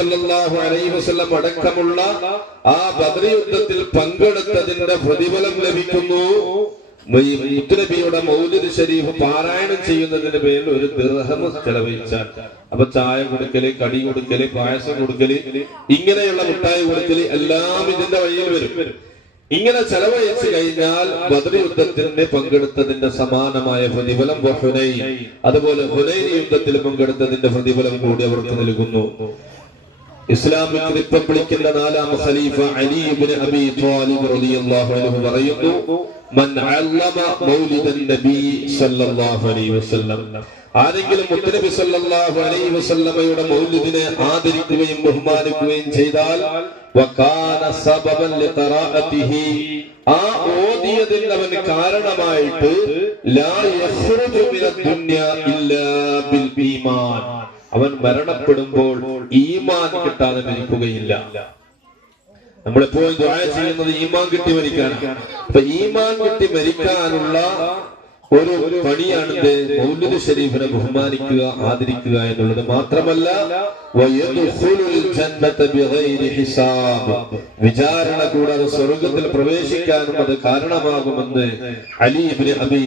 സല്ലല്ലാഹു അലൈഹി വസല്ലം അടക്കമുള്ള ആ ബദർ യുദ്ധത്തിൽ പങ്കെടുത്തതിന്റെ പ്രതിഫലം ലഭിക്കുന്നു. മുത്തുനബിയുടെ മൗലിദ് ശരീഫ് പാരായണം ചെയ്യുന്നതിന് പേരിൽ ഒരു ദിർഹം ചെലവഴിച്ചാൽ. അപ്പൊ ചായ കൊടുക്കല്, കടി കൊടുക്കല്, പായസം കൊടുക്കല്, ഇങ്ങനെയുള്ള മിഠായി കൊടുക്കല് എല്ലാം ഇതിന്റെ വഴിയിൽ വരും. ഇങ്ങനെ ചെലവഴിച്ചു കഴിഞ്ഞാൽ ബദർ യുദ്ധത്തിന് പങ്കെടുത്തതിന്റെ സമാനമായ പ്രതിഫലം ഹുനൈൻ, അതുപോലെ ഹുനൈൻ യുദ്ധത്തിൽ പങ്കെടുത്തതിന്റെ പ്രതിഫലം കൂടി അവർക്ക് നൽകുന്നു. ഇസ്ലാമിക് റിപ്പബ്ലിക്കിന്റെ 4ാം ഖലീഫ അലി ഇബ്നു അബീ ത്വാലിബ് റളിയല്ലാഹു അൻഹു പറയുന്നു, മൻ അല്ലമ മൗലിദൻ നബി സല്ലല്ലാഹു അലൈഹി വസല്ലം, ആരെങ്കിലും മുത്തുനബി സല്ലല്ലാഹു അലൈഹി വസല്ലമയുടെ മൗലിദിനെ ആദരിക്കുകയും ബഹുമാനിക്കുകയും ചെയ്താൽ വകാന സബബൻ ലിഖറാഅതിഹി, ആ ഓതിയതിന് അവൻ കാരണമായിട്ട് ലാ യഖ്റുജു മിനദ് ദുനിയ ഇല്ലാ ബിൽ ഈമാൻ, അവൻ മരണപ്പെടുമ്പോൾ ഈമാൻ കിട്ടാതെ മരിക്കുകയില്ല. നമ്മളെപ്പോഴും ദുആ ചെയ്യുന്നത് ഈമാൻ കിട്ടി മരിക്കാനാണ്. അപ്പൊ ഈമാൻ കിട്ടി മരിക്കാനുള്ള ഒരു പണിയാണിത് മൗലിദ് ശരീഫിനെ ബഹുമാനിക്കുക, ആദരിക്കുക എന്നുള്ളത്. മാത്രമല്ല വയദ്ഖുലുൽ ജന്നത ബിഗൈരി ഹിസാബ്, വിചാരണ കൂടാതെ സ്വർഗ്ഗത്തിൽ പ്രവേശിക്കാനും അത് കാരണമാകുമെന്ന് അലി ഇബ്നു അബീ